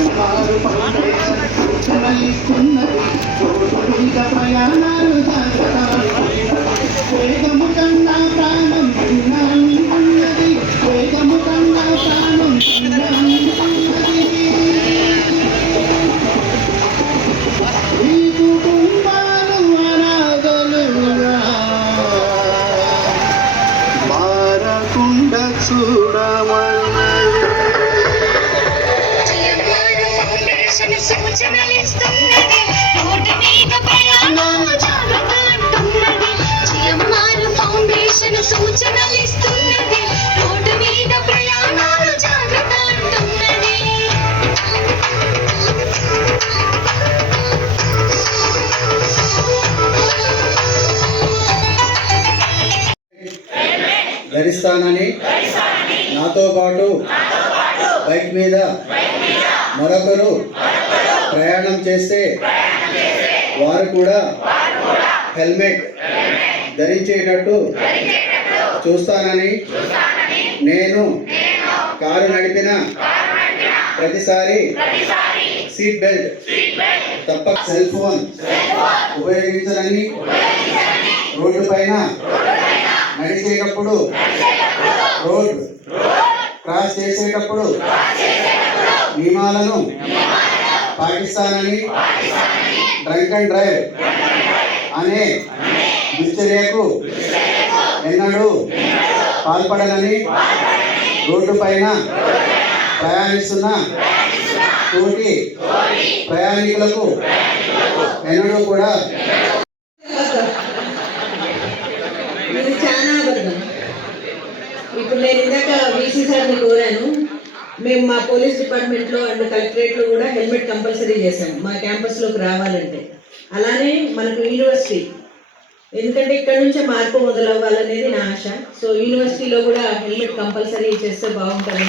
MR foundation సూచనలిస్తున్నది. Road ప్రయాణాలు వేగము కన్నా ప్రాణం ఉన్నది. వేగము కన్నా ప్రాణం ఉన్నది. ఈ కుటుంబాలు అనాథలుగా మారకుండా చూడమన్నది. సూచనలిస్తున్నది. రోడ్డు మీద ప్రయాణాలు జాగ్రత్త అంటున్నది. GMR foundation సూచనలిస్తున్నది. రోడ్డు మీద ప్రయాణాలు జాగ్రత్త అంటున్నది. ధరిస్తానని నాతో పాటు బైక్ మీద మరొకరు ప్రయాణం చేస్తే వారు కూడా హెల్మెట్ ధరించేటట్టు చూస్తానని, నేను కారు నడిపిన ప్రతిసారి సీట్ బెల్ట్ తప్పక సెల్ ఫోన్ ఉపయోగించాలని, రోడ్డు పైన నడిచేటప్పుడు, రోడ్ క్రాస్ చేసేటప్పుడు నియమాలను పాటిస్తానని, డ్రంక్ అండ్ డ్రైవ్ అనే దుశ్చర్యకు ఎన్నడూ పాల్పడనని, రోడ్డు పైన ప్రయాణిస్తున్న తోటి ప్రయాణికులకు ఎన్నడూ కూడా ఇది చాలా అబద్ధం. ఇప్పుడు నేను ఇందాక వీసీ సార్ని కోరాను. మేము మా పోలీస్ డిపార్ట్మెంట్లో అండ్ కలెక్టరేట్లో కూడా హెల్మెట్ కంపల్సరీ చేసాం మా క్యాంపస్లోకి రావాలంటే. అలానే మనకు యూనివర్సిటీ, ఎందుకంటే ఇక్కడ నుంచే మార్పు మొదలవ్వాలనేది నా ఆశ. సో యూనివర్సిటీలో కూడా హెల్మెట్ కంపల్సరీ చేస్తే బాగుంటుంది.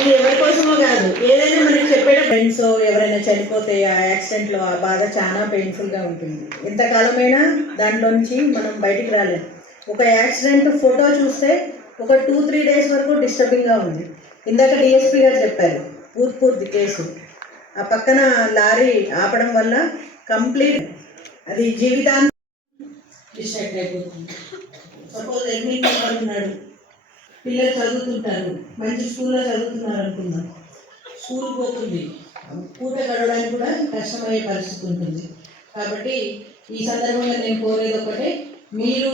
ఇది ఎవరి కోసమో కాదు, ఏదైనా మనకి చెప్పేట ఫ్రెండ్స్ ఎవరైనా చనిపోతే ఆ యాక్సిడెంట్లో ఆ బాధ చాలా పెయిన్ఫుల్గా ఉంటుంది. ఎంతకాలమైనా దాంట్లో నుంచి మనం బయటికి రాలేము. ఒక యాక్సిడెంట్ ఫోటో చూస్తే ఒక 2-3 డేస్ వరకు డిస్టర్బింగ్గా ఉంది. ఇందాక డిఎస్పీ గారు చెప్పారు పూర్తి కేసు. ఆ పక్కన లారీ ఆపడం వల్ల కంప్లీట్ అది జీవితాన్ని డిస్ట్రాక్ట్ అయిపోతుంది. సపోజ్ ఎడ్మిట్ మెంబర్ ఉన్నాడు, పిల్లలు చదువుతుంటారు, మంచి స్కూల్లో చదువుతున్నారు అనుకుందాం, స్కూల్ పోతుంది, పూట గడవడానికి కూడా కష్టమయ్యే పరిస్థితి ఉంటుంది. కాబట్టి ఈ సందర్భంగా నేను కోరేది ఒకటే, మీరు